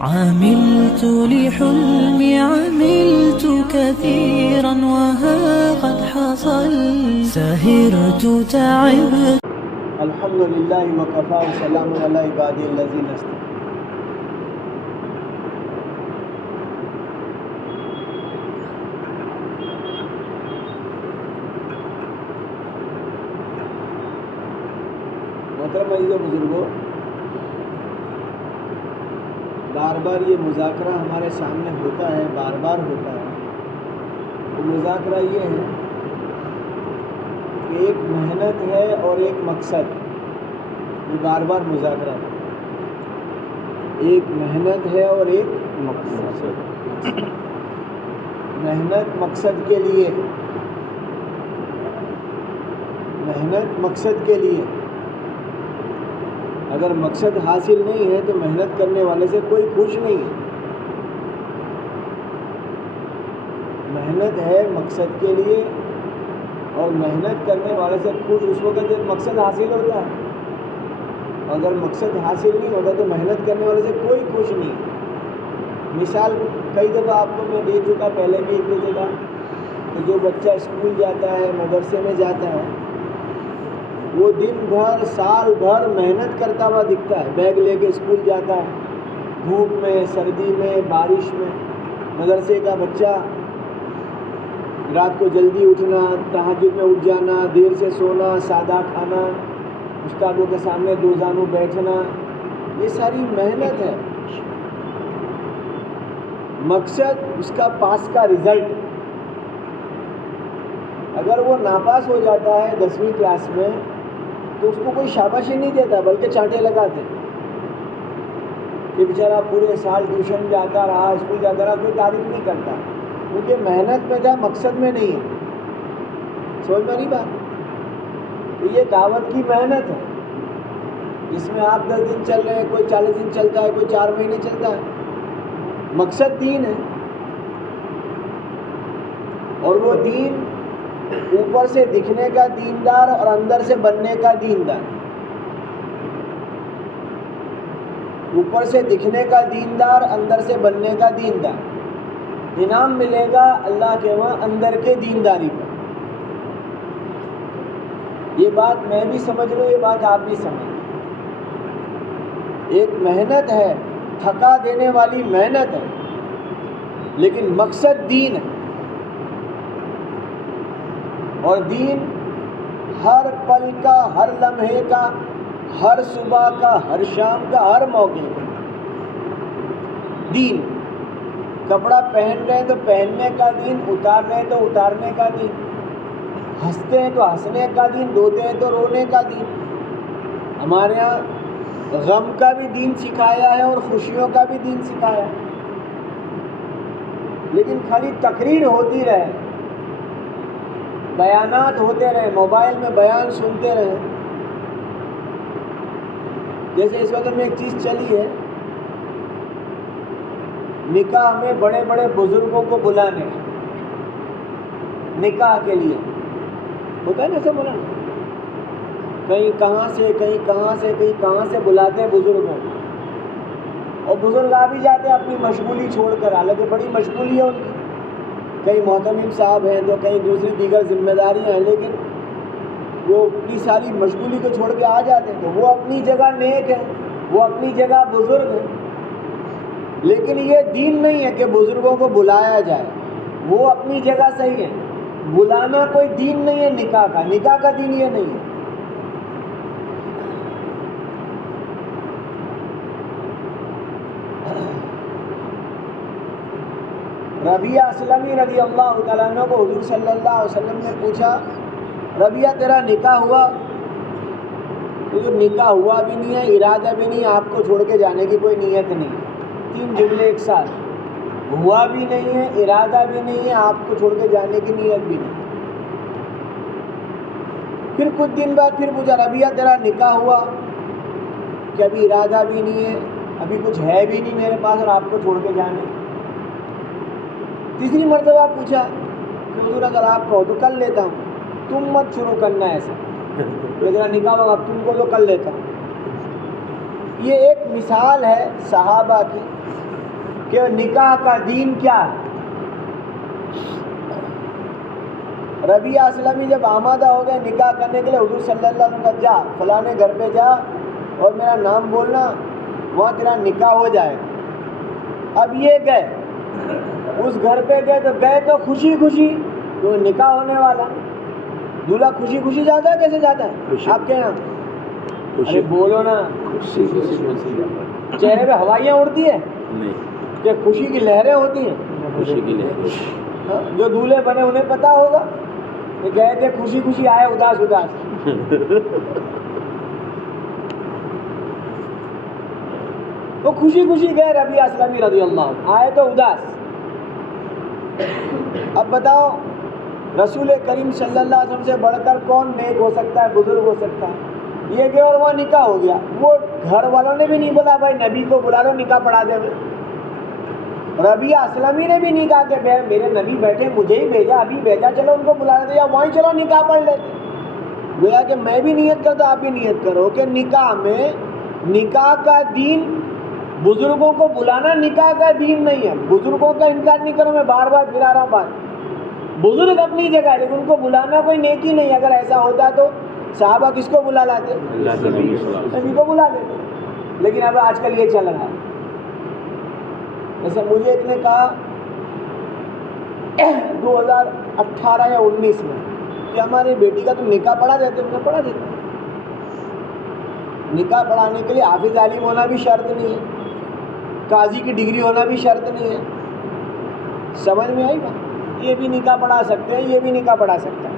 عملت لحلمي عملت كثيرا وها قد حصل سهرت تعبت. الحمد للہ وکفا وسلام علی عبادہ الذین اصطفی. محترم عزیز و بزرگوں، بار بار یہ مذاکرہ ہمارے سامنے ہوتا ہے، بار بار ہوتا ہے. تو مذاکرہ یہ ہے کہ ایک محنت ہے اور ایک مقصد. یہ بار بار مذاکرہ ہے، ایک محنت ہے اور ایک مقصد. محنت مقصد کے لیے، محنت مقصد کے لیے. اگر مقصد حاصل نہیں ہے تو محنت کرنے والے سے کوئی خوش نہیں ہے. محنت ہے مقصد کے لیے اور محنت کرنے والے سے خوش اس وقت جب مقصد حاصل ہوتا ہے. اگر مقصد حاصل نہیں ہوتا تو محنت کرنے والے سے کوئی خوش نہیں. مثال کئی دفعہ آپ کو میں دے چکا پہلے بھی ایک دو جگہ کہ جو بچہ اسکول جاتا ہے، مدرسے میں جاتا ہے، وہ دن بھر سال بھر محنت کرتا ہوا دکھتا ہے. بیگ لے کے اسکول جاتا ہے، دھوپ میں، سردی میں، بارش میں. مدرسے کا بچہ رات کو جلدی اٹھنا، تہجد میں اٹھ جانا، دیر سے سونا، سادہ کھانا، استادوں کے سامنے دو زانو بیٹھنا، یہ ساری محنت ہے. مقصد اس کا پاس کا رزلٹ. اگر وہ ناپاس ہو جاتا ہے 10ویں کلاس میں تو اس کو کوئی شاباشی نہیں دیتا بلکہ چانٹے لگاتے کہ بیچارہ پورے سال ٹیوشن جاتا رہا، اسکول جاتا رہا، کوئی تعریف نہیں کرتا کیونکہ محنت میں تھا، مقصد میں نہیں ہے. سمجھ میں نہیں بات؟ تو یہ دعوت کی محنت ہے جس میں آپ 10 دن چل رہے ہیں، کوئی 40 دن چلتا ہے، کوئی 4 مہینے چلتا ہے. مقصد دین ہے اور وہ دین اوپر سے دکھنے کا دیندار اور اندر سے بننے کا دیندار. اوپر سے دکھنے کا دیندار، اندر سے بننے کا دیندار. انعام ملے گا اللہ کے وہاں اندر کے دینداری پر. یہ بات میں بھی سمجھ رہا ہوں، یہ بات آپ بھی سمجھ رہے. ایک محنت ہے، تھکا دینے والی محنت ہے، لیکن مقصد دین ہے. اور دین ہر پل کا، ہر لمحے کا، ہر صبح کا، ہر شام کا، ہر موقع کا دین. کپڑا پہن رہے ہیں تو پہننے کا دین، اتار رہے ہیں تو اتارنے کا دین، ہنستے ہیں تو ہنسنے کا دین، روتے ہیں تو رونے کا دین. ہمارے یہاں غم کا بھی دین سکھایا ہے اور خوشیوں کا بھی دین سکھایا ہے. لیکن خالی تقریر ہوتی رہے، بیانات ہوتے رہے، موبائل میں بیان سنتے رہے. جیسے اس وقت میں ایک چیز چلی ہے، نکاح میں بڑے بڑے بزرگوں کو بلانے، نکاح کے لیے ہوتا ہے نا ایسا بلانا. کہیں کہاں سے، کہیں کہاں سے، کہیں کہاں سے بلاتے ہیں بزرگوں کو. اور بزرگ آ بھی جاتے ہیں اپنی مشغولی چھوڑ کر، حالانکہ بڑی مشغولی ہے ان کی. کئی محتمم صاحب ہیں تو کہیں دوسری دیگر ذمہ داریاں ہیں، لیکن وہ اپنی ساری مشغولی کو چھوڑ کے آ جاتے ہیں. تو وہ اپنی جگہ نیک ہیں، وہ اپنی جگہ بزرگ ہیں. لیکن یہ دین نہیں ہے کہ بزرگوں کو بلایا جائے. وہ اپنی جگہ صحیح ہے، بلانا کوئی دین نہیں ہے. نکاح کا، نکاح کا دین یہ نہیں ہے. ربیعہ اسلمی رضی اللہ تعالیٰ عنہ کو حضور صلی اللہ علیہ وسلم نے پوچھا، ربیعہ تیرا نکاح ہوا؟ تو جو نکاح ہوا بھی نہیں ہے، ارادہ بھی نہیں، آپ کو چھوڑ کے جانے کی کوئی نیت نہیں. 3 جملے ایک ساتھ. ہوا بھی نہیں ہے، ارادہ بھی نہیں ہے، آپ کو چھوڑ کے جانے کی نیت بھی نہیں. پھر کچھ دن بعد پھر پوچھا، ربیعہ تیرا نکاح ہوا؟ کہ ابھی ارادہ بھی نہیں ہے، ابھی کچھ ہے بھی نہیں میرے پاس اور آپ کو چھوڑ کے جانے. تیسری مرتبہ پوچھا کہ حضور اگر آپ کہو تو کر لیتا ہوں، تم مت شروع کرنا ایسا، میرا نکاح ہوگا اب تم کو تو کر لیتا ہوں. یہ ایک مثال ہے صحابہ کی کہ نکاح کا دین کیا ہے. ربیعہ اسلمی جب آمادہ ہو گئے نکاح کرنے کے لیے، حضور صلی اللہ علیہ وسلم کا جا فلاں گھر پہ جا اور میرا نام بولنا، وہاں تیرا نکاح ہو جائے. اب یہ گئے اس گھر پہ گئے تو خوشی خوشی، تو نکاح ہونے والا. دولہا خوشی خوشی جاتا ہے کیسے جاتا ہے آپ کے یہاں؟ ارے بولو نا. چہرے پہ ہوائیاں اڑتی ہیں کہ خوشی کی لہریں ہوتی ہیں. خوشی کی لہر. جو دولہے بنے انہیں پتا ہوگا کہ گئے تھے خوشی خوشی، آئے اداس اداس. وہ خوشی خوشی گئے ربیعہ اسلمی رضی اللہ عنہ، آئے تو اداس. اب بتاؤ رسول کریم صلی اللہ علیہ وسلم سے بڑھ کر کون نیک ہو سکتا ہے، بزرگ ہو سکتا ہے؟ یہ گئے اور وہاں نکاح ہو گیا. وہ گھر والوں نے بھی نہیں بولا بھائی نبی کو بلا لو نکاح پڑھا دے. ربیعہ اسلمی نے بھی نہیں کہا کہ میرے نبی بیٹھے مجھے ہی بھیجا، ابھی بھیجا، چلو ان کو بلا دیا، وہیں چلو نکاح پڑھ لیتے. گویا کہ میں بھی نیت کرتا، آپ بھی نیت کرو کہ نکاح میں، نکاح کا دین بزرگوں کو بلانا نکاح کا دین نہیں ہے. بزرگوں کا انکار نہیں کرو، میں بار بار پھرا رہا ہوں بات. بزرگ اپنی جگہ ہے لیکن ان کو بلانا کوئی نیکی نہیں. اگر ایسا ہوتا تو صحابہ کس کو بلا لاتے؟ نبی کو بلا لیتے. لیکن اب آج کل یہ چل رہا ہے. جیسے مجھے ایک نے کہا 2018 یا 19 میں کہ ہماری بیٹی کا تم نکاح پڑھا دیتے. میں پڑھا دیتا. نکاح پڑھانے کے لیے حافظ عالم ہونا بھی شرط نہیں ہے، قاضی کی ڈگری ہونا بھی شرط نہیں ہے. سمجھ میں آئی بات؟ یہ بھی نکاح پڑھا سکتے ہیں، یہ بھی نکاح پڑھا سکتا ہے.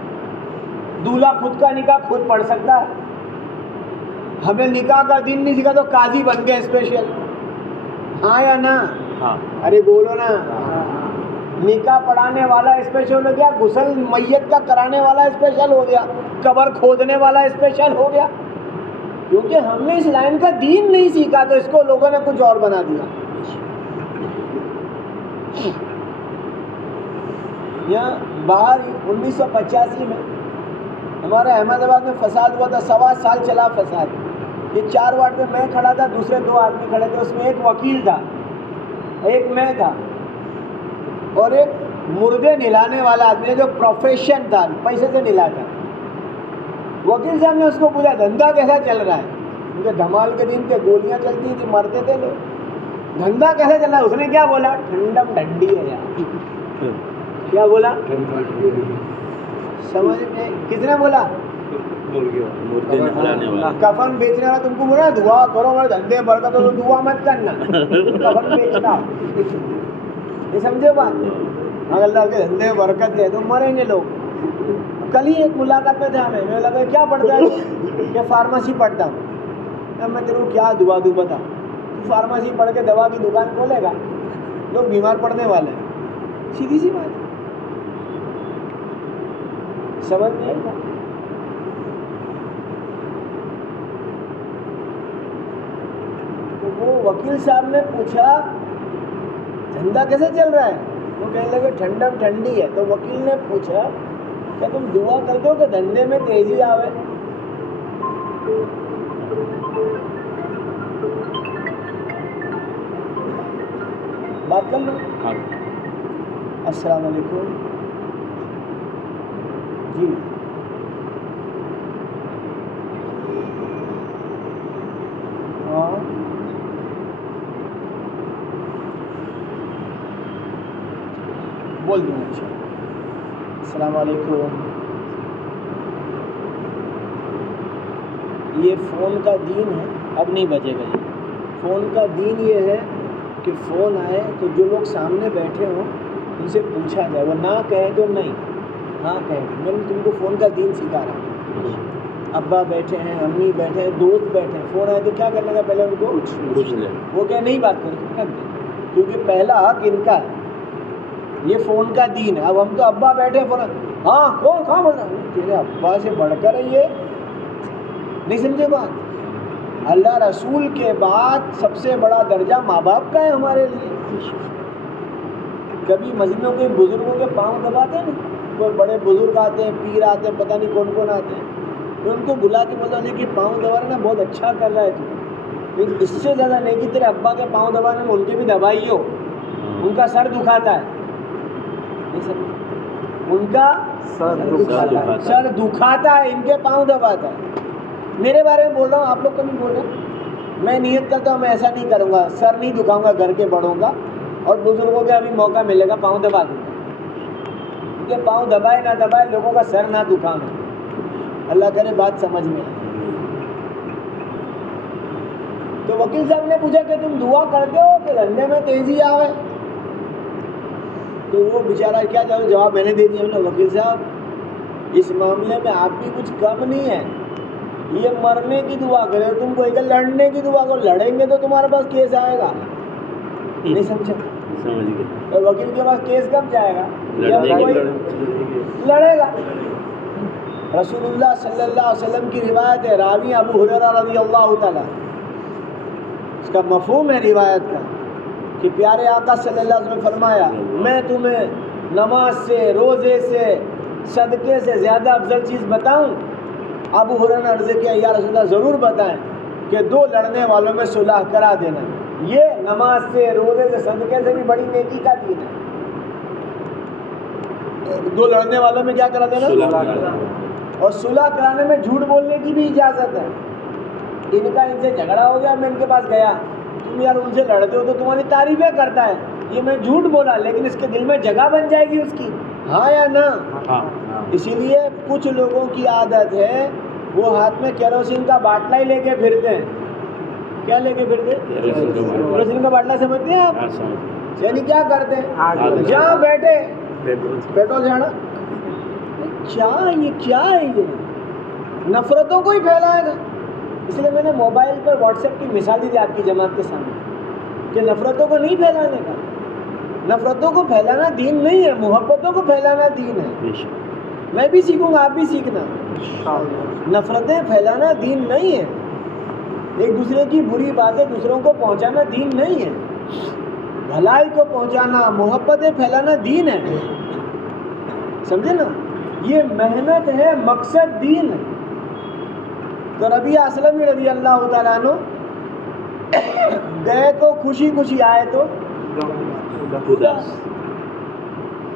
دولہا خود کا نکاح خود پڑھ سکتا ہے. ہمیں نکاح کا دین نہیں سیکھا تو قاضی بن گئے اسپیشل. ہاں یا نہ؟ ارے بولو نا. نکاح پڑھانے والا اسپیشل ہو گیا، غسل میت کا کرانے والا اسپیشل ہو گیا، قبر کھودنے والا اسپیشل ہو گیا. کیونکہ ہم نے اس لائن کا دین نہیں سیکھا تو اس کو لوگوں نے کچھ اور بنا دیا. یہاں باہر 1985 میں ہمارے احمد آباد میں فساد ہوا تھا. 1.25 سال چلا فساد. یہ 4 وارڈ میں میں کھڑا تھا، دوسرے 2 آدمی کھڑے تھے. اس میں ایک وکیل تھا، ایک میں تھا، اور ایک مردے نہلانے والا آدمی جو پروفیشن تھا، پیسے سے نہلاتا. وکیل صاحب نے اس کو پوچھا دھندا کیسا چل رہا ہے؟ کیونکہ دھمال کے دن کے گولیاں چلتی تھی، مرتے تھے لوگ. دھندا کیسا چل رہا ہے؟ اس نے کیا بولا؟ ٹھنڈم ٹھنڈی ہے یار. کیا بولا؟ سمجھ میں؟ کس نے بولا؟ کفن بیچنے والا تم کو بولا دعا کرو ہمارے دھندے برکت ہو، تو دعا مت کرنا، کفن بیچنا. یہ سمجھے بات؟ اگر اللہ کے دھندے میں برکت ہے تو مریں گے لوگ. کل ہی ایک ملاقات میں تھا، میں لگا کیا پڑھتا ہے کہ فارمیسی پڑھتا ہوں. اب میں تیرے کو کیا دعا دوں بتا؟ تو فارمیسی پڑھ کے دوا کی دکان کھولے گا، لوگ بیمار پڑنے والے ہیں. سیدھی سی بات. سمجھ نہیں آئی بات؟ تو وہ وکیل صاحب نے پوچھا دھندا کیسے چل رہا ہے؟ وہ کہنے لگے ٹھنڈم ٹھنڈی ہے. تو وکیل نے پوچھا کیا تم دعا کرتے ہو کہ دھندے میں تیزی آوے؟ بات کر لو. السلام علیکم. جی ہاں بول دوں. اچھا السلام علیکم. یہ فون کا دین ہے، اب نہیں بچے گا. یہ فون کا دین یہ ہے کہ فون آئے تو جو لوگ سامنے بیٹھے ہوں ان سے پوچھا جائے، وہ نہ کہے تو نہیں، ہاں کہے. میں نے تم کو فون کا دین سکھا رہا ہوں. ابا بیٹھے ہیں، امی بیٹھے ہیں، دوست بیٹھے ہیں، فون آئے تو کیا کرنے کا؟ پہلے ان کو پوچھ لیں. وہ کہ نہیں بات کریں، کیونکہ پہلا حق ان کا ہے. یہ فون کا دین ہے. اب ہم تو ابا بیٹھے فون، ہاں کون کہاں بول رہا ہے؟ تیرے ابا سے بڑھ کر ہے یہ. نہیں سمجھے بات؟ اللہ رسول کے بعد سب سے بڑا درجہ ماں باپ کا ہے ہمارے لیے. کبھی مسجد میں کوئی بزرگوں کے پاؤں دباتے ہیں نا، کوئی بڑے بزرگ آتے ہیں، پیر آتے ہیں، پتہ نہیں کون کون آتے ہیں، تو ان کو بلا کے بولتا ہے کہ پاؤں دبا رہا نا، بہت اچھا کر رہا ہے تو. لیکن اس سے زیادہ نیکی تیرے ابا کے پاؤں دبانے میں ان کے بھی دبائی ہو. ان کا سر دکھاتا ہے، نہیں سمجھ، ان کا سر دکھاتا ہے، ان کے پاؤں دباتا ہے. میرے بارے میں بول رہا ہوں، آپ لوگ کو نہیں بول رہا. میں نیت کرتا ہوں میں ایسا نہیں کروں گا، سر نہیں دکھاؤں گا گھر کے بڑوں کا، اور بزرگوں کے ابھی موقع ملے گا پاؤں دبا دوں گا. کیونکہ پاؤں دبائے نہ دبائے لوگوں کا سر نہ دکھانا. اللہ کرے بات سمجھ میں آئے. تو وکیل صاحب نے پوچھا کہ تم دعا کرتے ہو کہ دھندے میں تیزی آوے؟ تو وہ بیچارہ کیا جواب میں نے دے دیا. وکیل صاحب اس معاملے میں آپ بھی کچھ کم نہیں ہے، یہ مرنے کی دعا کرے، تم کو کہ لڑنے کی دعا کرو، لڑیں گے تو تمہارے پاس کیس آئے گا. نہیں سمجھا؟ سمجھ گئے. وکیل کے پاس کیس کب جائے گا؟ جب کوئی لڑے گا. رسول اللہ صلی اللہ علیہ وسلم کی روایت ہے، راوی ابو ہریرہ رضی اللہ تعالیٰ، اس کا مفہوم ہے روایت کا کہ پیارے آقا صلی اللہ علیہ وسلم نے فرمایا میں تمہیں نماز سے، روزے سے، صدقے سے زیادہ افضل چیز بتاؤں؟ ابو ہریرہ نے عرض کیا یا رسول اللہ ضرور بتائیں کہ دو لڑنے والوں میں صلح کرا دینا. یہ نماز سے، روزے سے، صدقے سے بھی بڑی نیکی کا دین ہے. دو لڑنے والوں میں کیا کرا دینا؟ اور صلح کرانے میں جھوٹ بولنے کی بھی اجازت ہے. ان سے جھگڑا ہو گیا، میں ان کے پاس گیا، تم یار ان سے لڑتے ہو تو تمہاری تعریفیں کرتا ہے، یہ میں جھوٹ بولا لیکن اس کے دل میں جگہ بن جائے گی اس کی، ہاں یا نہ؟ اسی لیے کچھ لوگوں کی عادت ہے وہ ہاتھ میں کیروسین کا باٹلا ہی لے کے پھرتے ہیں. کیا لے کے پھرتے ہیں؟ کیروسین کا باٹلا سمجھتے ہیں آپ؟ یعنی کیا کرتے ہیں جہاں بیٹھے پیٹرول جانا. کیا ہے یہ نفرتوں کو ہی پھیلائے گا. اس لیے میں نے موبائل پر واٹس ایپ کی مثال دی تھی آپ کی جماعت کے سامنے کہ نفرتوں کو نہیں پھیلانے کا. نفرتوں کو پھیلانا دین نہیں ہے، محبتوں کو پھیلانا دین ہے. میں بھی سیکھوں گا، آپ بھی سیکھنا. نفرتیں پھیلانا دین نہیں ہے. ایک دوسرے کی بری باتیں دوسروں کو پہنچانا دین نہیں ہے. بھلائی کو پہنچانا، محبتیں پھیلانا دین ہے. سمجھے نا؟ یہ محنت ہے، مقصد دین ہے. تو ربیعہ اسلمی رضی اللہ تعالیٰ عنہ گئے تو خوشی خوشی آئے تو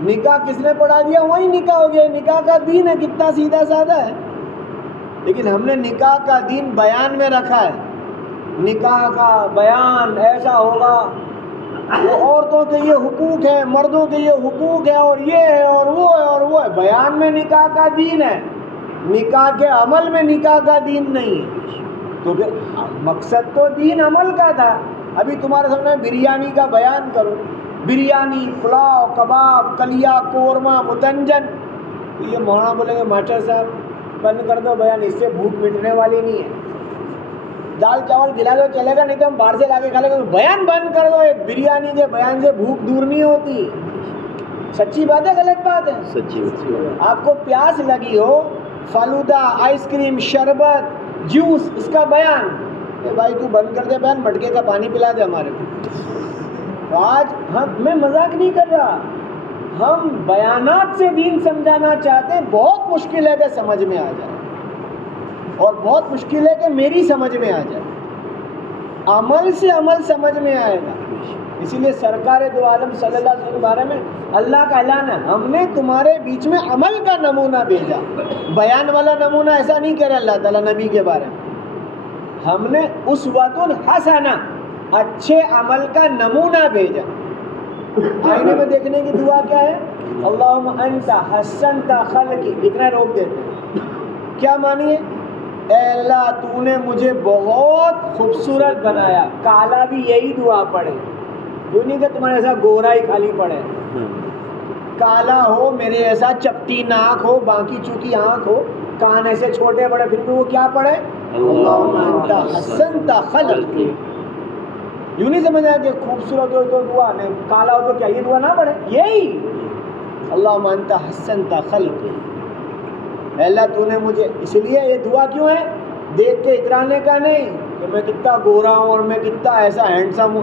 نکاح کس نے پڑھا دیا؟ وہی نکاح ہو گیا. نکاح کا دین ہے، کتنا سیدھا سادہ ہے. لیکن ہم نے نکاح کا دین بیان میں رکھا ہے. نکاح کا بیان ایسا ہوگا، وہ عورتوں کے یہ حقوق ہیں، مردوں کے یہ حقوق ہیں، اور یہ ہے اور وہ ہے اور وہ ہے. بیان میں نکاح کا دین ہے، نکاح کے عمل میں نکاح کا دین نہیں ہے. تو پھر مقصد تو دین عمل کا تھا. ابھی تمہارے سامنے بریانی کا بیان کرو، بریانی، پلاؤ، کباب، کلیا، قورمہ، متنجن. یہ مولانا بولیں گے ماسٹر صاحب بند کر دو بیان، اس سے بھوک مٹنے والی نہیں ہے. دال چاول کھلا دو چلے گا، نہیں تو ہم باہر سے لا کے کھا لیں گے. بیان بند کر دو. بریانی کے بیان سے بھوک دور نہیں ہوتی. سچی بات ہے غلط بات ہے؟ سچی بات. آپ کو پیاس لگی ہو، فالودہ، آئس کریم، شربت، جوس، اس کا بیان، بھائی تو بند کر دے بیان، مٹکے کا پانی پلا دے ہمارے کو. آج میں مذاق نہیں کر رہا، ہم بیانات سے دین سمجھانا چاہتے ہیں. بہت مشکل ہے کہ سمجھ میں آ جائے، اور بہت مشکل ہے کہ میری سمجھ میں آ جائے. عمل سے عمل سمجھ میں آئے گا. اسی لیے سرکار دو عالم صلی اللہ علیہ وسلم کے بارے میں اللہ کا اعلان ہے، ہم نے تمہارے بیچ میں عمل کا نمونہ بھیجا. بیان والا نمونہ ایسا نہیں کہہ رہا اللہ تعالیٰ نبی کے بارے میں. ہم نے اسوۃ حسنہ، اچھے عمل کا نمونہ بھیجا. آئینے میں دیکھنے کی دعا کیا ہے؟ اللہم انت حسنت خلقی. اتنا روک دیتے ہیں. کیا معنی ہے؟ اے اللہ تو نے مجھے بہت خوبصورت بنایا. کالا بھی یہی دعا پڑھے، کوئی نہیں کہ تمہارے ایسا گورا ہی خالی پڑے. کالا ہو، میرے ایسا چپٹی ناک ہو، باقی چوکی آنکھ ہو، کان ایسے چھوٹے بڑے، پھر بھی وہ کیا پڑھے؟ اللہم انت حسنت خلقی. یوں نہیں سمجھا کہ خوبصورت ہو تو دعا نہیں، کالا ہو تو کیا یہ دعا نہ پڑھے؟ یہی اللہم انت حسنت خلقی. اے اللہ تو نے مجھے، اس لیے یہ دعا کیوں ہے؟ دیکھ کے اترانے کا نہیں کہ میں کتنا گورا ہوں اور میں کتنا ایسا ہینڈسم ہوں.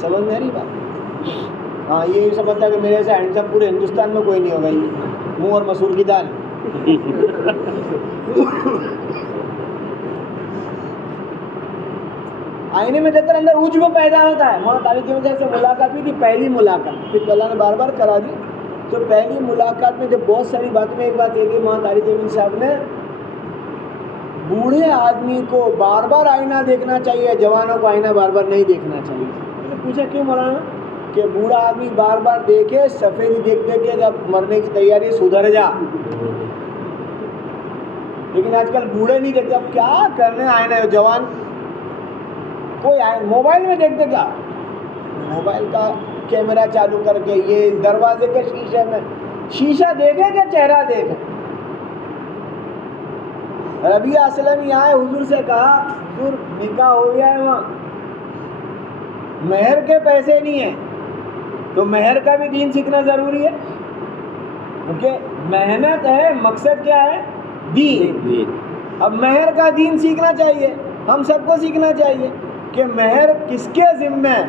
سمجھ میں نہیں بات؟ ہاں یہ سمجھتا کہ میرے ایسا ہینڈسم پورے ہندوستان میں کوئی نہیں ہوگا. یہ منہ اور مسور کی دال. آئینے میں دیکھ کر اندر عجب پیدا ہوتا ہے. مولانا طارق جمیل صاحب سے ملاقات ہوئی تھی, پہلی ملاقات, پھر اللہ نے بار بار کرا دی. تو پہلی ملاقات میں جب بہت ساری باتوں میں ایک بات یہ کہ مولانا طارق جمیل صاحب نے بوڑھے آدمی کو بار بار آئینہ دیکھنا چاہیے, جوانوں کو آئینہ بار بار نہیں دیکھنا چاہیے. میں نے پوچھا کیوں مولانا؟ کہ بوڑھا آدمی بار بار دیکھے, سفیدی دیکھ دیکھ کے جب مرنے کی تیاری سدھر جا. لیکن آج کل بوڑھے نہیں دیکھتے, اب کیا کرنے آئینہ, جوان کوئی موبائل میں دیکھتے کیا, موبائل کا کیمرہ چالو کر کے یہ دروازے کے شیشے میں شیشہ دیکھے کہ چہرہ دیکھے. ربیہ اسلم آئے, حضور سے کہا حضور نکاح ہو گیا ہے, وہاں مہر کے پیسے نہیں ہیں, تو مہر کا بھی دین سیکھنا ضروری ہے, کیونکہ محنت ہے, مقصد کیا ہے؟ دین. اب مہر کا دین سیکھنا چاہیے, ہم سب کو سیکھنا چاہیے کہ مہر کس کے ذمہ ہے,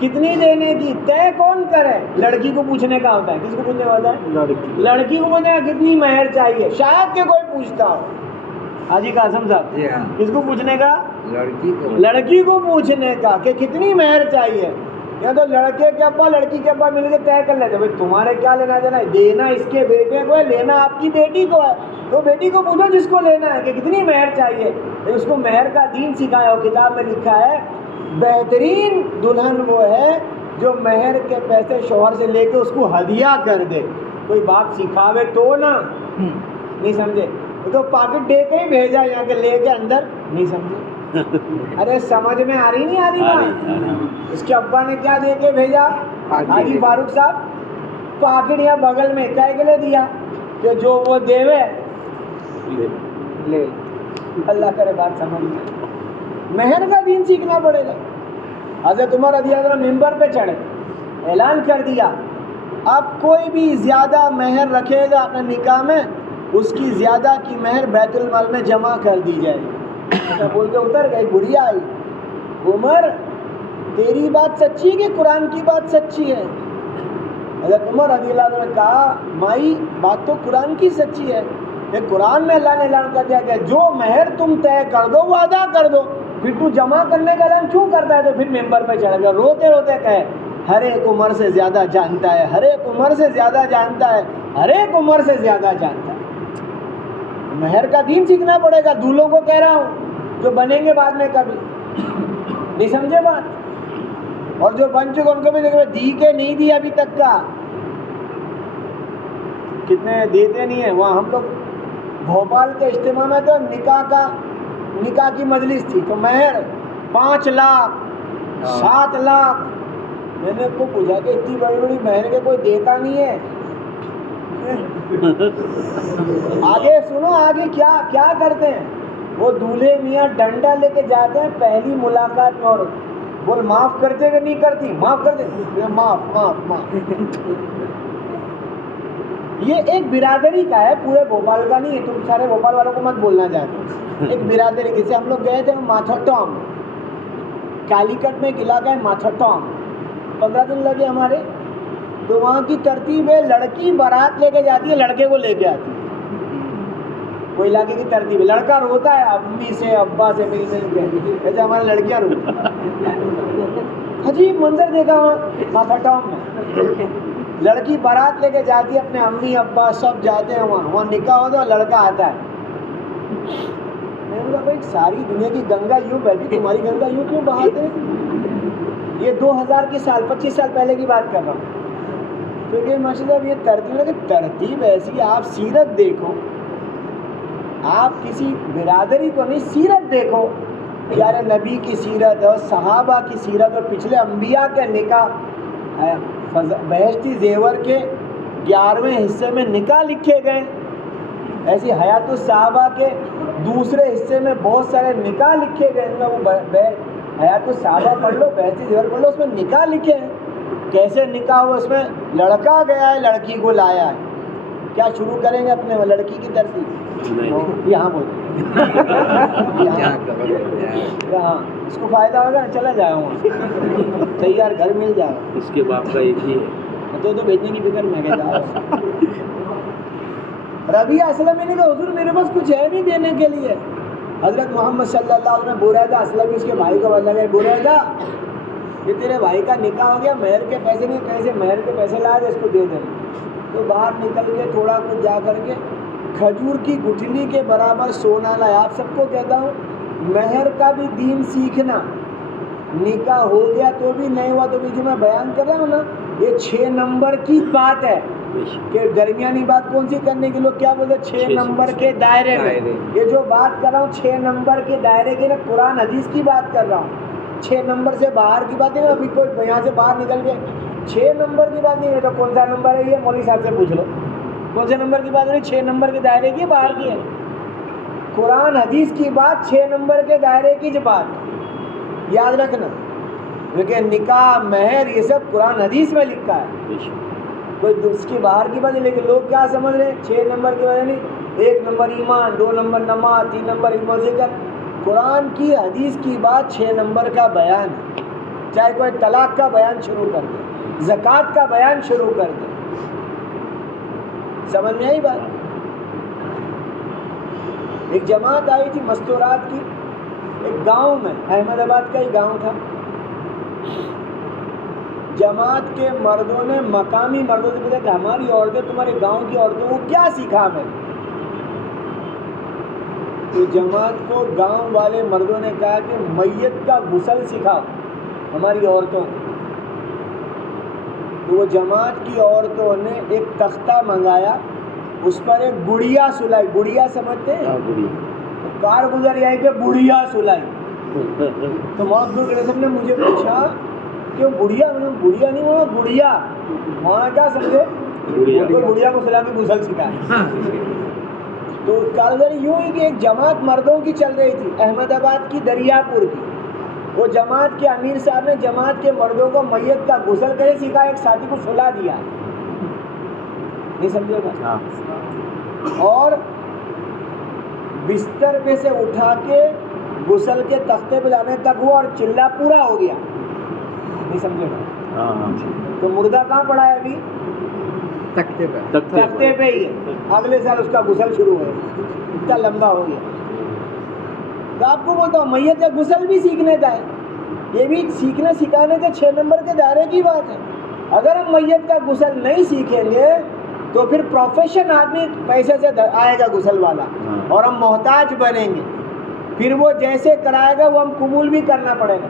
کتنی دینے کی, طے کون کرے. لڑکی کو پوچھنے کا ہوتا ہے, کس کو پوچھنے کا ہوتا ہے؟ لڑکی کو پوچھنے کا کتنی مہر چاہیے, شاید کہ کوئی پوچھتا ہو. حاجی قاسم صاحب, کس کو پوچھنے کا؟ لڑکی کو پوچھنے کا کہ کتنی مہر چاہیے. یا تو لڑکے کے ابا لڑکی کے ابا مل کے طے کر لیتے, بھائی تمہارے کیا لینا دینا ہے, دینا اس کے بیٹے کو ہے, لینا آپ کی بیٹی کو ہے, تو بیٹی کو پوچھو جس کو لینا ہے کہ کتنی مہر چاہیے. اس کو مہر کا دین سکھایا, اور کتاب میں لکھا ہے بہترین دلہن وہ ہے جو مہر کے پیسے شوہر سے لے کے اس کو ہدیہ کر دے. کوئی باپ سکھاوے تو نا, نہیں سمجھے, تو پاکٹ دے کے ہی بھیجا, یہاں کے لے کے اندر, نہیں سمجھے. ارے سمجھ میں آ رہی نہیں آ رہی بات. اس کے ابا نے کیا دے کے بھیجا, حاجی فاروق صاحب, پاکٹ یہاں بغل میں کہہ کے لے دیا کہ جو وہ دیوے لے. اللہ کرے بات سمجھ میں. مہر کا دین سیکھنا پڑے گا. حضرت عمر رضی اللہ عنہ ممبر پہ چڑھے, اعلان کر دیا اب کوئی بھی زیادہ مہر رکھے گا اپنے نکاح میں, اس کی زیادہ کی مہر بیت المال میں جمع کر دی جائے گی. ایسا بول کے اتر گئی. بڑھیا آئی, عمر تیری بات سچی کہ قرآن کی بات سچی ہے؟ حضرت عمر رضی اللہ عنہ نے کہا مائی بات تو قرآن کی سچی ہے, کہ قرآن میں اللہ نے اعلان کر دیا کہ جو مہر تم طے کر دو وہ ادا کر دو, پھر تو جمع کرنے کا اعلان کیوں کرتا ہے؟ تو پھر ممبر پہ چڑھ گیا, روتے روتے کہے ہر ایک عمر سے زیادہ جانتا ہے, ہر ایک عمر سے زیادہ جانتا ہے, ہر ایک عمر سے زیادہ جانتا ہے. مہر کا دین سیکھنا پڑے گا. دولہوں کو کہہ رہا ہوں جو بنیں گے بعد میں کبھی, نہیں سمجھے بات, اور جو بن چکے ان کو بھی دیکھو دی کے نہیں دی ابھی تک کا, کتنے دیتے نہیں ہیں. وہاں ہم لوگ بھوپال کے اجتماع میں تو نکاح کی مجلس تھی, تو مہر 5 لاکھ 7 لاکھ. میں نے کو پوچھا کہ اتنی بڑی بڑی مہر کے کوئی دیتا نہیں ہے. آگے سنو, آگے کیا کرتے ہیں وہ دولہے میاں, ڈنڈا لے کے جاتے ہیں پہلی ملاقات میں, اور بول معاف کرتے کہ نہیں کرتی, معاف کر دے, معاف. یہ ایک برادری کا ہے, پورے بھوپال کا نہیں ہے, تم سارے بھوپال والوں کو مت بولنا چاہتے. ایک برادری, جیسے ہم لوگ گئے تھے ماتھاٹام, کالی کٹ میں ایک علاقہ ہے ماتھاٹام, 15 دن لگے ہمارے. تو وہاں کی ترتیب ہے لڑکی بارات لے کے جاتی ہے, لڑکے کو لے کے آتی ہے. وہ علاقے کی ترتیب ہے. لڑکا روتا ہے امی سے ابا سے مل کے, ایسے ہماری لڑکیاں روتی. عجیب منظر دیکھا وہاں ماتھاٹام میں. لڑکی بارات لے کے جاتی ہے, اپنے امی ابا سب جاتے ہیں وہاں نکاح ہوتا ہے, اور لڑکا آتا ہے. میں نے بولا بھائی ساری دنیا کی گنگا یوں بہتی, تمہاری گنگا یوں کیوں بہاتے؟ یہ 2000 کی سال 25 سال پہلے کی بات کر رہا ہوں. کیونکہ ماشاء اللہ یہ ترتیب ہے کہ ترتیب ایسی, آپ سیرت دیکھو, آپ کسی برادری کو نہیں, سیرت دیکھو. پیارے نبی کی سیرت اور صحابہ کی سیرت اور پچھلے انبیاء کے نکاح, بہشتی زیور کے 11ویں حصے میں نکاح لکھے گئے. ایسی حیات الصحابہ کے دوسرے حصے میں بہت سارے نکاح لکھے گئے. وہ حیات الصحابہ پڑھ لو, بہشتی زیور پڑھ لو, اس میں نکاح لکھے ہیں. کیسے نکاح ہوا, اس میں لڑکا گیا ہے لڑکی کو لایا ہے. کیا شروع کریں گے اپنے لڑکی کی ترتیب؟ یہاں بولیں, یہاں اس کو فائدہ ہوگا, چلا جائے وہاں, تیار گھر مل جائے. اس کے باپ کا ایک ہی ہے, تو بھیجنے کی فکر میں کہتا ہوں. ربیہ اسلم نے کہا حضور میرے پاس کچھ ہے نہیں دینے کے لیے. حضرت محمد صلی اللہ علیہ وسلم بریدہ اسلمی اس کے بھائی کو بتایا گیا بریدہ کہ تیرے بھائی کا نکاح ہو گیا مہر کے پیسے نہیں کہیں سے مہر کے پیسے لائے اس کو دے دیں تو باہر نکل کے تھوڑا کچھ جا کر کے کھجور کی گٹھلی کے برابر سونا لایا. آپ سب کو کہتا ہوں مہر کا بھی دین سیکھنا. نکاح ہو گیا تو بھی نہیں ہوا تو بھی جو میں بیان کر رہا ہوں نا یہ 6 نمبر کی بات ہے کہ درمیانی بات کون سی کرنے کے لوگ کیا بولتے 6 نمبر کے دائرے میں. یہ جو بات کر رہا ہوں 6 نمبر کے دائرے کے نا قرآن حدیث کی بات کر رہا ہوں. 6 نمبر سے باہر کی بات نہیں. ابھی کوئی یہاں سے باہر نکل کے 6 نمبر کی بات نہیں ہے تو کون سا نمبر ہے یہ مولوی صاحب سے پوچھ لو کون سے نمبر کی بات نہیں. 6 نمبر کے دائرے کی باہر کی ہے. قرآن حدیث کی بات 6 نمبر کے دائرے کی جو بات یاد رکھنا کیونکہ نکاح مہر یہ سب قرآن حدیث میں لکھا ہے. کوئی اس کی باہر کی بات نہیں. لیکن لوگ کیا سمجھ رہے ہیں 6 نمبر کی وجہ نہیں 1 نمبر ایمان 2 نمبر نماز 3 نمبر علم و ذکر. قرآن کی حدیث کی بات 6 نمبر کا بیان ہے. چاہے کوئی طلاق کا بیان شروع کر دے زکوٰۃ کا بیان شروع کر دے. سمجھ میں آئی بات. ایک جماعت آئی تھی مستورات کی ایک گاؤں میں احمد آباد کا ہی گاؤں تھا. جماعت کے مردوں نے مقامی مردوں سے پوچھا کہ ہماری عورتیں تمہارے گاؤں کی عورتوں کو کیا سکھا میں. تو جماعت کو گاؤں والے مردوں نے کہا کہ میت کا غسل سکھاؤ ہماری عورتوں کو. تو وہ جماعت کی عورتوں نے ایک تختہ منگایا اس پر ایک گڑیا سلائی. گڑیا سمجھتے ہیں کار گزر یہیں پہ گڑیا سلائی. تو محمد رسم نے مجھے پوچھا کہ گڑیا گڑیا نہیں ہونا گڑیا وہاں کیا سمجھے گڑیا کو سلا کے غسل سکھایا. تو کارگری یوں ہی کہ ایک جماعت مردوں کی چل رہی تھی احمد آباد کی دریا پور کی. وہ جماعت کے امیر صاحب نے جماعت کے مردوں کو میت کا غسل کرے سکھا. ایک ساتھی کو سلا دیا نہیں سمجھے گا اور بستر پہ سے اٹھا کے غسل کے تختے پہ جانے تک ہوا اور چلا پورا ہو گیا. نہیں سمجھے گا. تو مردہ کہاں پڑا ہے ابھی تختے پہ ہی ہے. اگلے سال اس کا غسل شروع ہو اتنا لمبا ہو گیا. تو آپ کو بولتا ہوں میت کا غسل بھی سیکھنے کا ہے. یہ بھی سیکھنے سکھانے کے 6 نمبر کے دائرے کی بات ہے. اگر ہم میت کا غسل نہیں سیکھیں گے تو پھر پروفیشن آدمی پیسے سے آئے گا غسل والا اور ہم محتاج بنیں گے. پھر وہ جیسے کرائے گا وہ ہم قبول بھی کرنا پڑے گا.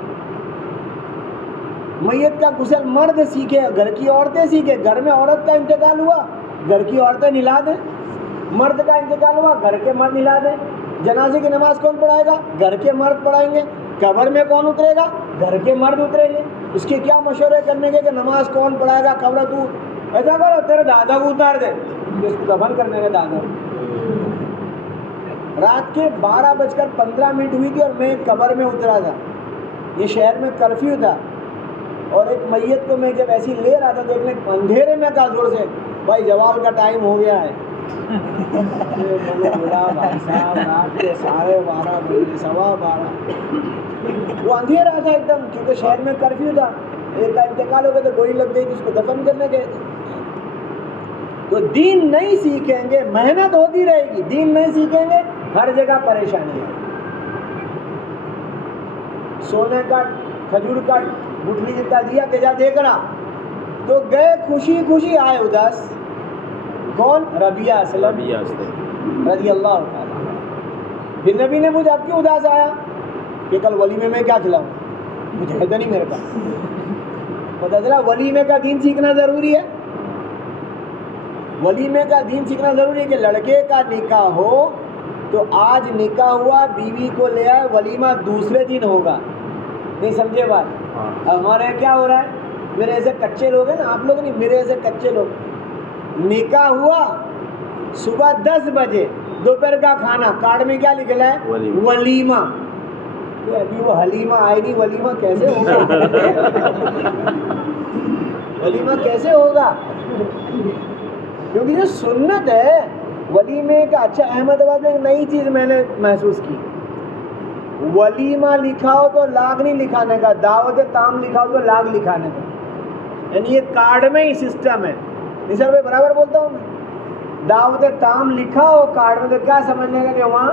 میت کا غسل مرد سیکھے گھر کی عورتیں سیکھے. گھر میں عورت کا انتقال ہوا گھر کی عورتیں نلا دیں. مرد کا انتقال ہوا گھر کے مرد نلا دیں. جنازے کی نماز کون پڑھائے گا گھر کے مرد پڑھائیں گے. قبر میں کون اترے گا گھر کے مرد اتریں گے. اس کے کیا مشورے کرنے کے کہ نماز کون پڑھائے گا قبر تو ایسا کرو تیرے دادا کو اتار دے اس کو دفن کرنے کے دادا. رات کے 12:15 ہوئی تھی اور میں قبر میں اترا تھا. یہ شہر میں کرفیو تھا اور ایک میت کو میں جب ایسی لے رہا تھا تو ایک اندھیرے میں کہا زور سے بھائی زوال کا ٹائم ہو گیا ہے. بھائی صاحب رات کے 12:30 بجے 12:15 وہ اندھیرا تھا ایک دم کیونکہ شہر میں کرفیو تھا. ایک کا انتقال ہو گیا تو گولی لگ گئی تھی اس کو دفن کرنے گئے تھے. تو دین نہیں سیکھیں گے محنت ہوتی رہے گی. دین نہیں سیکھیں گے ہر جگہ پریشانی ہے. سونے کا کھجور کا گٹھلی جتنا دیا کہ جا دیکھ رہا تو گئے خوشی خوشی آئے اداس. کون ربیہ اسلم رضی اللہ تعالیٰ. پھر نبی نے مجھے آپ کیوں اداس آیا کہ کل ولیمے میں کیا کھلاؤں مجھے ہے تو نہیں میرے پاس. پتہ چلا ولیمے کا دین سیکھنا ضروری ہے. ولیمے کا دین سیکھنا ضروری ہے کہ لڑکے کا نکاح ہو تو آج نکاح ہوا بیوی کو لے آئے ولیمہ دوسرے دن ہوگا. نہیں سمجھے بات. ہمارے یہاں کیا ہو رہا ہے میرے ایسے کچے لوگ ہیں نا آپ لوگ نہیں میرے ایسے کچے لوگ نکاح ہوا صبح 10 بجے دوپہر کا کھانا کارڈ میں کیا لکھ رہا ہے ولیمہ. ابھی وہ حلیمہ آئے نہیں ولیمہ کیسے ہوگا ولیمہ کیسے ہوگا کیونکہ جو سنت ہے ولیمے کا. اچھا احمد آباد میں ایک نئی چیز میں نے محسوس کی. ولیمہ لکھا ہو تو لاگ نہیں لکھانے کا. دعوت تام لکھا ہو تو لاگ لکھانے کا. یعنی یہ کارڈ میں ہی سسٹم ہے. نہیں سر میں برابر بولتا ہوں میں. دعوت تام لکھا ہو کارڈ میں تو کیا سمجھنے کا کہ وہاں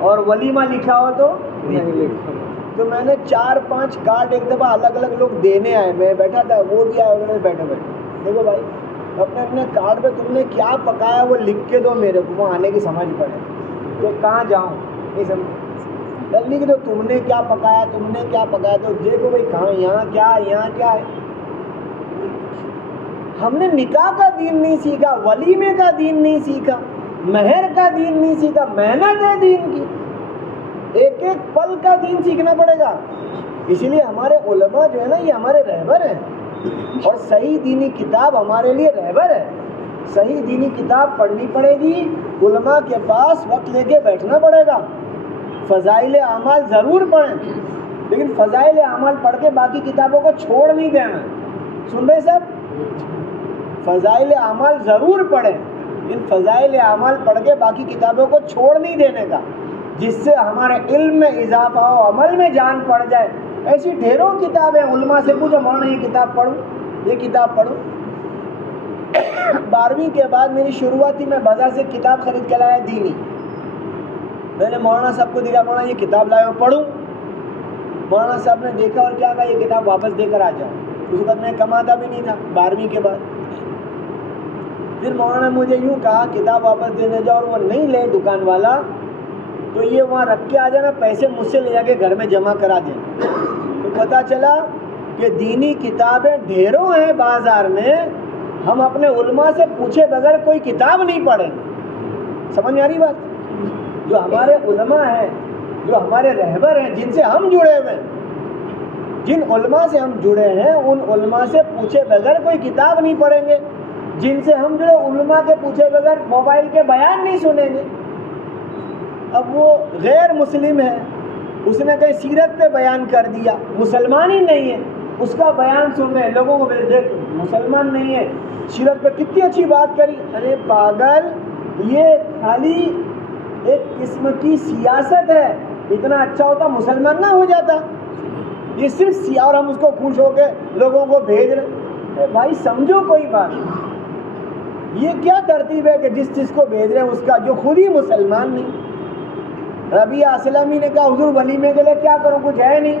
اور ولیمہ لکھا ہو تو تو میں نے 4-5 کارڈ ایک دفعہ الگ الگ لوگ دینے آئے, میں بیٹھا تھا, وہ بھی آئے, انہوں نے بیٹھے دیکھو بھائی اپنے اپنے کارڈ پہ تم نے کیا پکایا وہ لکھ کے دو میرے کو, وہ آنے کی سمجھ پڑے کہ کہاں جاؤں, نہیں سمجھ جلدی کہ تم نے کیا پکایا, تم نے کیا پکایا, تو دیکھو بھائی کہاں, یہاں کیا ہے. ہم نے نکاح کا دین نہیں سیکھا, ولیمے کا دین نہیں سیکھا, مہر کا دین نہیں سیکھا, محنت ہے دین کی, ایک ایک پل کا دین سیکھنا پڑے گا. اسی لیے ہمارے علماء جو ہے نا یہ ہمارے رہبر ہیں, اور صحیح دینی کتاب ہمارے لیے رہبر ہے. صحیح دینی کتاب پڑھنی پڑے گی, علماء کے پاس وقت لے کے بیٹھنا پڑے گا. فضائل اعمال ضرور پڑھیں, لیکن فضائل اعمال پڑھ کے باقی کتابوں کو چھوڑ نہیں دینا. سن رہے سب؟ فضائل اعمال ضرور پڑھیں, ان فضائل اعمال پڑھ کے باقی کتابوں کو چھوڑ نہیں دینے کا, جس سے ہمارے علم میں اضافہ ہو, عمل میں جان پڑ جائے. ایسی ڈھیروں کتابیں, علماء سے پوچھو مولانا یہ کتاب پڑھوں, یہ کتاب پڑھوں. 12ویں کے بعد میری شروعات تھی, میں بازار سے کتاب خرید کے لایا دینی. میں نے مولانا صاحب کو دکھا, مولانا یہ کتاب لائے ہو پڑھوں. مولانا صاحب نے دیکھا اور کیا کہا, یہ کتاب واپس دے کر آ جاؤ. اس وقت میں کماتا بھی نہیں تھا 12ویں کے بعد. پھر مولانا نے مجھے یوں کہا کتاب واپس دینے جاؤ, اور وہ نہیں لے دکان والا تو یہ وہاں رکھ کے آ جانا, پیسے مجھ سے لے جا کے گھر میں جمع کرا دیں. تو پتہ چلا کہ دینی کتابیں ڈھیروں ہیں بازار میں, ہم اپنے علماء سے پوچھے بغیر کوئی کتاب نہیں پڑھیں. سمجھ میں آ رہی بات؟ جو ہمارے علماء ہیں, جو ہمارے رہبر ہیں, جن سے ہم جڑے ہوئے ہیں, جن علماء سے ہم جڑے ہیں, ان علماء سے پوچھے بغیر کوئی کتاب نہیں پڑھیں گے. جن سے ہم جڑے علماء کے پوچھے بغیر موبائل کے بیان نہیں سنیں گے. اب وہ غیر مسلم ہے, اس نے کہیں سیرت پہ بیان کر دیا, مسلمان ہی نہیں ہے, اس کا بیان سن رہے ہیں لوگوں کو, دیکھ مسلمان نہیں ہے, سیرت پہ کتنی اچھی بات کری. ارے پاگل, یہ خالی ایک قسم کی سیاست ہے, اتنا اچھا ہوتا مسلمان نہ ہو جاتا. یہ صرف اور ہم اس کو خوش ہو کے لوگوں کو بھیج رہے. بھائی سمجھو کوئی بات, یہ کیا ترتیب ہے کہ جس چیز کو بھیج رہے ہیں اس کا, جو خود ہی مسلمان نہیں. ربیعہ اسلمی نے کہا حضور ولیمے کے لیے کیا کروں, کچھ ہے نہیں.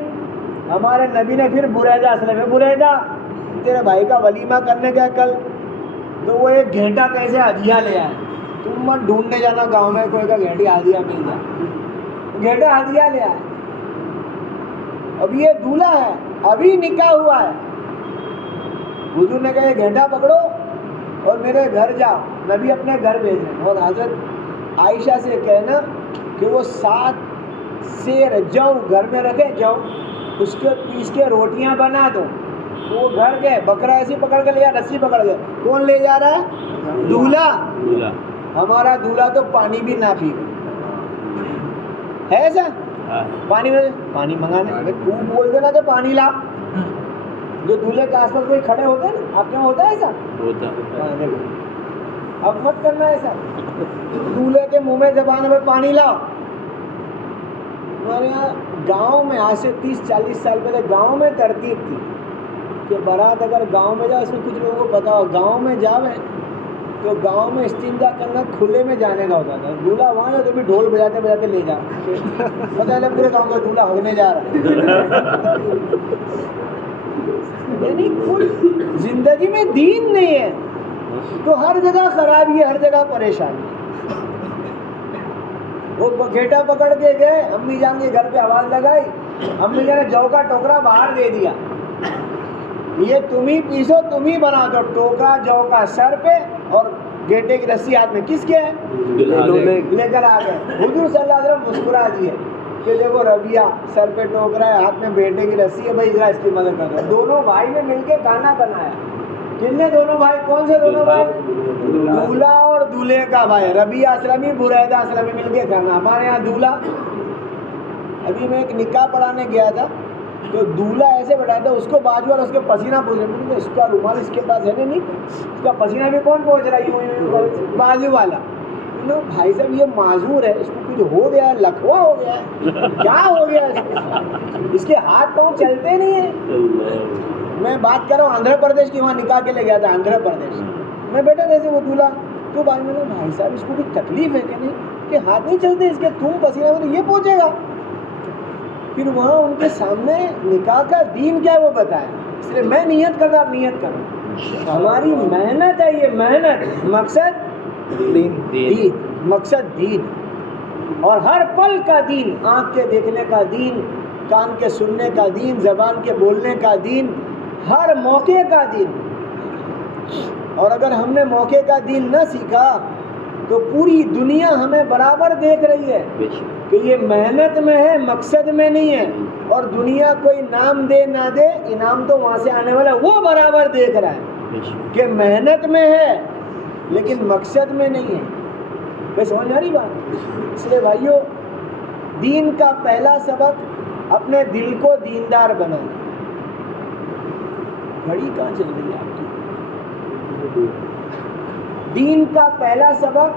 ہمارے نبی نے پھر بریدہ اسلمی, بریدہ تیرے بھائی کا ولیمہ کرنے گیا کل, تو وہ ایک گھنٹہ کیسے ہدیہ لے آئے. تم مت ڈھونڈنے جانا گاؤں میں کوئی کا گھنٹی ہدیہ مل جائے, گھنٹہ ہدیہ لے آئے. اب یہ دولہا ہے, ابھی نکاح ہوا ہے. حضور نے کہا یہ گھنٹہ پکڑو اور میرے گھر جاؤ. نبی اپنے گھر بھیج رہے ہیں, اور حضرت عائشہ سے کہنا کہ وہ 7 سیر جو گھر میں رکھے, جو اس کے پیس کے روٹیاں بنا دو. وہ گھر گئے, بکرا ایسی پکڑ کے لیا, رسی پکڑ گئے. کون لے جا رہا ہے؟ دولہا. ہمارا دولہا تو پانی بھی نہ پی ہے ایسا, پانی منگانے تو بول دینا کہ پانی لا. جو دولہے کے آس پاس کوئی کھڑے ہوتے ہیں نا, آپ کے یہاں ہوتا ہے ایسا؟ ہوتا. اب مت کرنا ایسا, دولہے کے منہ میں زبان میں پانی لاؤ. ہمارے یہاں گاؤں میں آج سے 30-40 سال پہلے گاؤں میں ترتیب تھی کہ بارات اگر گاؤں میں جائے, اس میں کچھ لوگوں کو پتا ہو, گاؤں میں جاوے تو گاؤں میں استنجا کرنا کھلے میں جانے کا ہوتا تھا. دولہا وہاں ہے تو بھی ڈھول بجاتے بجاتے لے جا, پتہ ہے پورے گاؤں کا دولہا ہونے جا رہا ہے. یعنی کچھ زندگی میں دین نہیں ہے, تو ہر جگہ خرابی ہے, ہر جگہ پریشانی. وہ گھیٹا پکڑ کے گئے, امی جان کے گھر پہ آواز لگائی, امی جان نے جو کا ٹوکرا باہر دے دیا, یہ تم ہی پیسو تم ہی بنا دو. ٹوکرا جو کا سر پہ اور گھیٹے کی رسی ہاتھ میں, کس کے ہے؟ لے کر آ گئے. حضور صلی اللہ علیہ وسلم مسکرا دیے کہ دیکھو ربیعہ سر پہ ٹوکرا ہے, ہاتھ میں بیٹے کی رسی ہے, بھائی ذرا اس کی مدد کر دو. دونوں بھائی نے مل کے کھانا بنایا. کن نے دونوں بھائی, کون سے دونوں بھائی؟ دولہا اور دولہے کا بھائی, ربیعہ اسلمی بریدہ اسلمی مل کے کھانا. ہمارے یہاں دولہا, ابھی میں ایک نکاح پڑھانے گیا تھا تو دولہا ایسے بیٹھا تھا, اس کو بازو والا اس کے پسینہ پوچھ رہے, اس کا رومال اس کے پاس ہے نہیں, اس کا پسینہ بھی کون پہنچ رہا ہے؟ بازو والا. بھائی صاحب یہ معذور ہے, اس کو کچھ ہو گیا ہے, لکھوا ہو گیا ہے, کیا ہو گیا ہے, اس کے ہاتھ پاؤں چلتے نہیں ہیں. میں بات کر رہا ہوں آندھرا پردیش کی, وہاں نکاح کے لے گیا تھا آندھرا پردیش میں. بیٹھا جیسے وہ دولہا تو بھائی میں نے بھائی صاحب اس کو بھی تکلیف ہے کہ نہیں کہ ہاتھ نہیں چلتے اس کے، تم پسینہ میں یہ پہنچے گا. پھر وہاں ان کے سامنے نکاح کا دین کیا ہے وہ بتائیں. اس لیے میں نیت کرتا، آپ نیت کرو. ہماری محنت ہے یہ محنت، مقصد دین، مقصد دین. اور ہر پل کا دین، آنکھ کے دیکھنے کا دین، کان کے سننے کا دین، زبان کے بولنے کا دین، ہر موقع کا دین. اور اگر ہم نے موقع کا دین نہ سیکھا تو پوری دنیا ہمیں برابر دیکھ رہی ہے کہ یہ محنت میں ہے، مقصد میں نہیں ہے. اور دنیا کوئی نام دے نہ دے، انعام تو وہاں سے آنے والا ہے، وہ برابر دیکھ رہا ہے کہ محنت میں ہے لیکن مقصد میں نہیں ہے. بھائی سمجھ آ رہی بات؟ اس لیے بھائیو، دین کا پہلا سبق اپنے دل کو دیندار بنانا. گھڑی کہاں چل رہی ہے آپ کی؟ دین کا پہلا سبق،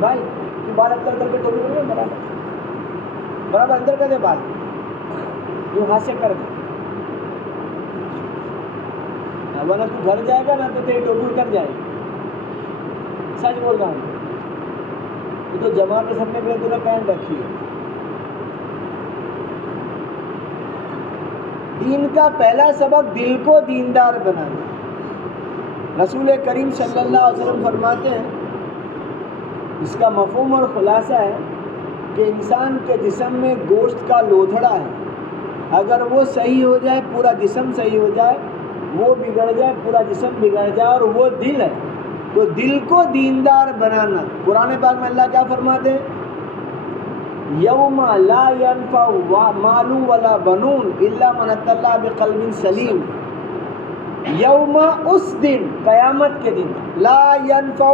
بھائی تو بال اندر کر کے ٹوپی کرو، برابر برابر اندر کر دے، بال یوں ہاتھ سے کر دے، ورنہ تو گھر جائے گا نا تو تیری ٹوپی اتر جائے گی. سچ بول رہا ہوں. یہ تو جمع کے سب نے تو نے پہن رکھی ہے. دین کا پہلا سبق دل کو دیندار بنانا. رسول کریم صلی اللہ علیہ وسلم فرماتے ہیں، اس کا مفہوم اور خلاصہ ہے کہ انسان کے جسم میں گوشت کا لوتھڑا ہے، اگر وہ صحیح ہو جائے پورا جسم صحیح ہو جائے، وہ بگڑ جائے پورا جسم بگڑ جائے. اور وہ دل ہے، تو دل کو دیندار بنانا. قرآن پاک میں اللہ کیا فرماتے ہیں؟ یوم لا ینفع مال ولا بنون الا من اتى الله بقلب سلیم. یوم، اس دن، قیامت کے دن، لا ینفع،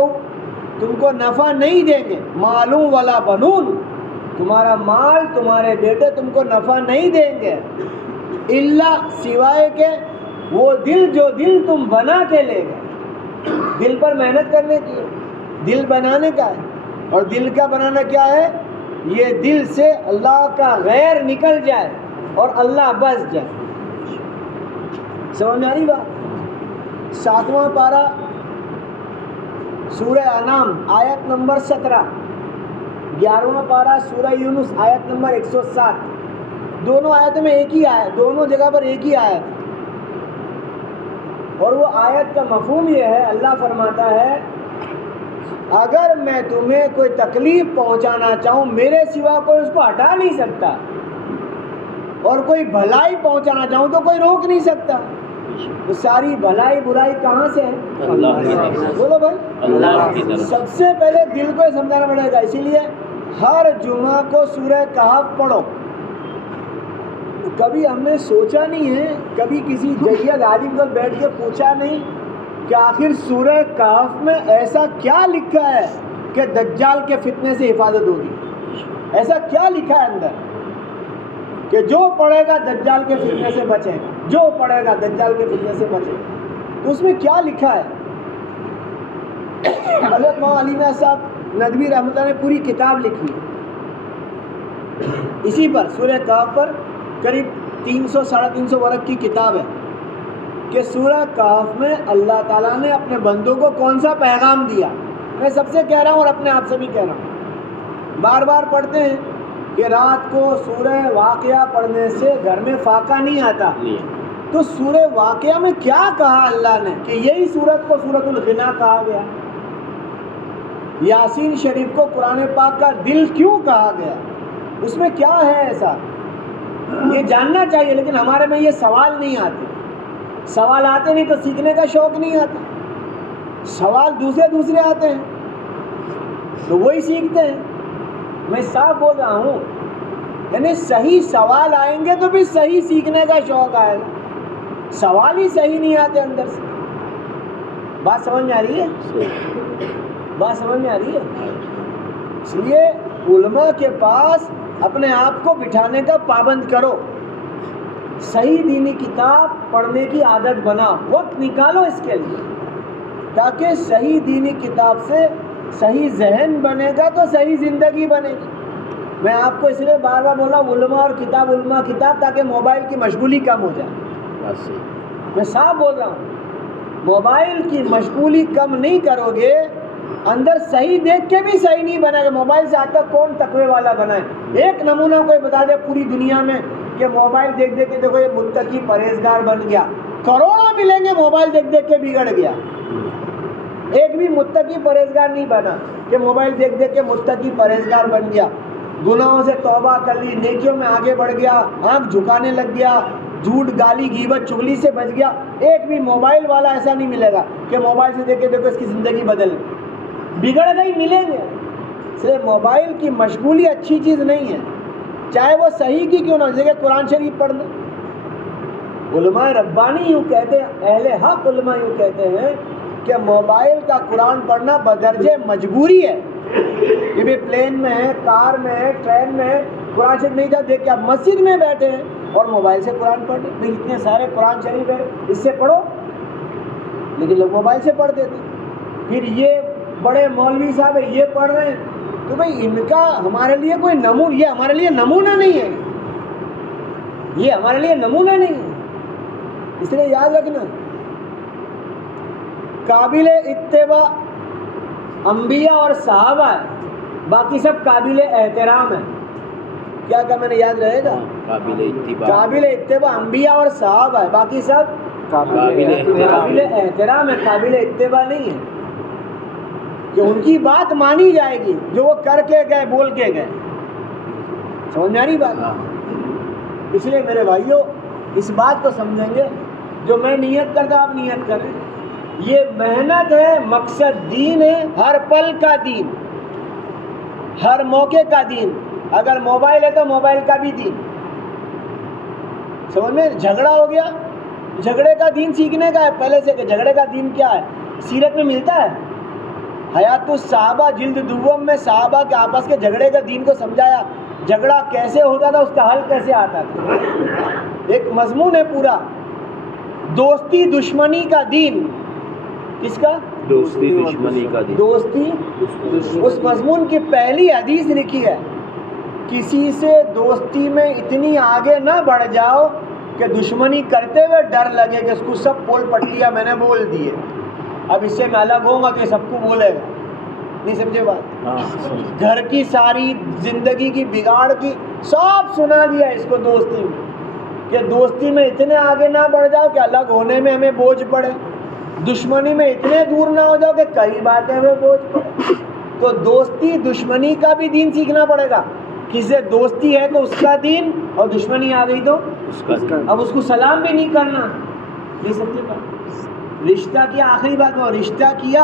تم کو نفع نہیں دیں گے، مالوں ولا بنون، تمہارا مال تمہارے بیٹے تم کو نفع نہیں دیں گے، الا، سوائے کہ وہ دل جو دل تم بنا کے لے گئے. دل پر محنت کرنے کی ہے، دل بنانے کا ہے. اور دل کا بنانا کیا ہے؟ یہ دل سے اللہ کا غیر نکل جائے اور اللہ بس جائے. سمجھ میں آ رہی بات؟ 7واں پارہ سورہ انعام آیت نمبر 17، 11واں پارہ سورہ یونس آیت نمبر 107. دونوں آیتوں میں ایک ہی آیت، دونوں جگہ پر ایک ہی آیت. اور وہ آیت کا مفہوم یہ ہے، اللہ فرماتا ہے اگر میں تمہیں کوئی تکلیف پہنچانا چاہوں، میرے سوا کوئی اس کو ہٹا نہیں سکتا، اور کوئی بھلائی پہنچانا چاہوں تو کوئی روک نہیں سکتا. تو ساری بھلائی برائی کہاں سے ہے؟ اللہ کی طرف. بولو بھائی، اللہ کی طرف. سب سے پہلے دل کو سمجھانا پڑے گا. اسی لیے ہر جمعہ کو سورہ کہف پڑھو. کبھی ہم نے سوچا نہیں ہے، کبھی کسی جید عالم کو بیٹھ کے پوچھا نہیں کہ آخر سورہ کہف میں ایسا کیا لکھا ہے کہ دجال کے فتنے سے حفاظت ہوگی؟ ایسا کیا لکھا ہے اندر کہ جو پڑھے گا دجال کے فتنے سے بچے گا، جو پڑھے گا دجال کے فتنے سے بچے گا؟ تو اس میں کیا لکھا ہے؟ حضرت مولانا علی میاں صاحب ندوی رحمۃ اللہ نے پوری کتاب لکھی اسی پر، سورہ کہف پر. قریب 300 ساڑھے 300 ورق کی کتاب ہے کہ سورہ کہف میں اللہ تعالیٰ نے اپنے بندوں کو کون سا پیغام دیا. میں سب سے کہہ رہا ہوں اور اپنے آپ سے بھی کہہ رہا ہوں، بار بار پڑھتے ہیں کہ رات کو سورہ واقعہ پڑھنے سے گھر میں فاقہ نہیں آتا. تو سورہ واقعہ میں کیا کہا اللہ نے کہ یہی سورت کو سورۃ الغنا کہا گیا؟ یاسین شریف کو قرآن پاک کا دل کیوں کہا گیا؟ اس میں کیا ہے ایسا؟ یہ جاننا چاہیے. لیکن ہمارے میں یہ سوال نہیں آتے. سوال آتے نہیں تو سیکھنے کا شوق نہیں آتا. سوال دوسرے آتے ہیں تو وہی سیکھتے ہیں. میں صاف بول رہا ہوں، یعنی صحیح سوال آئیں گے تو بھی صحیح سیکھنے کا شوق آئے گا. سوال ہی صحیح نہیں آتے اندر سے. بات سمجھ میں آ رہی ہے؟ بات سمجھ میں آ رہی ہے؟ اس لیے علماء کے پاس اپنے آپ کو بٹھانے کا پابند کرو. صحیح دینی کتاب پڑھنے کی عادت بناؤ، وقت نکالو اس کے لیے، تاکہ صحیح دینی کتاب سے صحیح ذہن بنے گا تو صحیح زندگی بنے گی. میں آپ کو اس لیے بار بار بولا علماء اور کتاب، علماء کتاب، تاکہ موبائل کی مشغولی کم ہو جائے. میں صاف بول رہا ہوں، موبائل کی مشغولی کم نہیں کرو گے اندر صحیح دیکھ کے بھی صحیح نہیں بنا گا. موبائل سے آج تک کون تقوی والا بنا ہے؟ ایک نمونہ کوئی بتا دے پوری دنیا میں کہ موبائل دیکھ دیکھ کے دیکھو یہ متقی پرہیزگار بن گیا. کروڑوں ملیں گے موبائل دیکھ دیکھ کے بگڑ گیا. ایک بھی متقی پرہیزگار نہیں بنا کہ موبائل دیکھ دیکھ کے متقی پرہیزگار بن گیا. گناہوں سے توبہ کر لی, نیکیوں میں آگے بڑھ گیا, آنکھ جھکانے لگ گیا, جھوٹ گالی غیبت چغلی سے بچ گیا. ایک بھی موبائل والا ایسا نہیں ملے گا کہ موبائل سے دیکھ کے دیکھو اس کی زندگی بدل بگڑ گئی. ملیں گے. صرف موبائل کی مشغولی اچھی چیز نہیں ہے, چاہے وہ صحیح کی کیوں نہ. جیسے کہ قرآن شریف پڑھنا, علماء ربانی یوں کہتے ہیں, اہل حق علماء یوں کہتے ہیں کہ موبائل کا قرآن پڑھنا بدرجہ مجبوری ہے. کہ بھی پلین میں ہے, کار میں ہے, ٹرین میں ہے, قرآن شریف نہیں جا دیکھ کے آپ مسجد میں بیٹھے ہیں اور موبائل سے قرآن پڑھ رہے. اتنے سارے قرآن شریف ہے, اس سے پڑھو. لیکن لوگ موبائل سے پڑھ دیتے. پھر یہ بڑے مولوی صاحب ہیں یہ پڑھ رہے ہیں, تو بھائی ان کا ہمارے لیے کوئی نمونہ, یہ ہمارے لیے نمونہ نہیں ہے, یہ ہمارے لیے نمونہ نہیں ہے. اس لیے یاد رکھنا, قابل اتباع انبیاء اور صحابہ ہے, باقی سب قابل احترام ہے. کیا کہ میں نے یاد رہے گا؟ قابل اتباع انبیاء اور صحابہ ہے, باقی سب قابل احترام ہے, قابل اتباع نہیں ہے. کہ ان کی بات مانی جائے گی جو وہ کر کے گئے, بول کے گئے. سمجھ میں آ رہی بات؟ اس لیے میرے بھائیوں اس بات کو سمجھیں گے, جو میں نیت کرتا آپ نیت کریں. یہ محنت ہے, مقصد دین ہے, ہر پل کا دین, ہر موقع کا دین. اگر موبائل ہے تو موبائل کا بھی دین. سمجھ میں؟ جھگڑا ہو گیا, جھگڑے کا دین سیکھنے کا ہے پہلے سے کہ جھگڑے کا دین کیا ہے. سیرت میں ملتا ہے. حیات الصحابہ جلد دوم میں صحابہ کے آپس کے جھگڑے کا دین کو سمجھایا, جھگڑا کیسے ہوتا تھا, اس کا حل کیسے آتا تھا. ایک مضمون ہے پورا, دوستی دشمنی کا دین. کس کا؟ دوستی دشمنی کا دین. دوستی. اس مضمون کی پہلی حدیث لکھی ہے, کسی سے دوستی میں اتنی آگے نہ بڑھ جاؤ کہ دشمنی کرتے ہوئے ڈر لگے کہ اس کو سب پول پٹیاں میں نے بول دیے, اب اس سے میں الگ ہوں گا کہ سب کو بولے گا. نہیں سمجھے بات؟ گھر کی ساری زندگی کی بگاڑ کی سب سنا دیا اس کو دوستی میں, کہ دوستی میں اتنے آگے نہ بڑھ جاؤ کہ الگ ہونے میں ہمیں بوجھ پڑے, دشمنی میں اتنے دور نہ ہو جاؤ کہ قریب آتے ہوئے بوجھ پڑے. تو دوستی دشمنی کا بھی دین سیکھنا پڑے گا. کسی سے دوستی ہے تو اس کا دین, اور دشمنی آ گئی تو اس کا دین. اب اس کو سلام بھی نہیں کرنا. نہیں سمجھے بات؟ رشتہ کیا, آخری بات وہ رشتہ کیا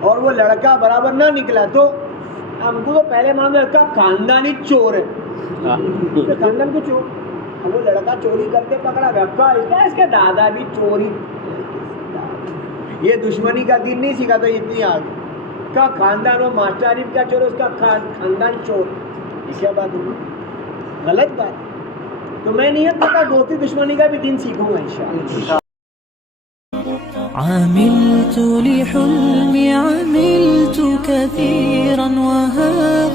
اور وہ لڑکا برابر نہ نکلا تو ہم کو تو پہلے معاملہ لڑکا خاندانی چور ہے. خاندان کو چور, وہ لڑکا چوری کرتے پکڑا گیا, اس کے دادا بھی چوری. یہ دشمنی کا دین نہیں سیکھا تو اتنی آگے کا خاندان, وہ ماسٹر عارف کا چور, اس کا خاندان چور. یہ کیا بات ہوگی؟ غلط بات. تو میں نیت کرتا دوستی دشمنی کا بھی دین سیکھوں گا انشاءاللہ. عملت لحلمي عملت كثيرا وها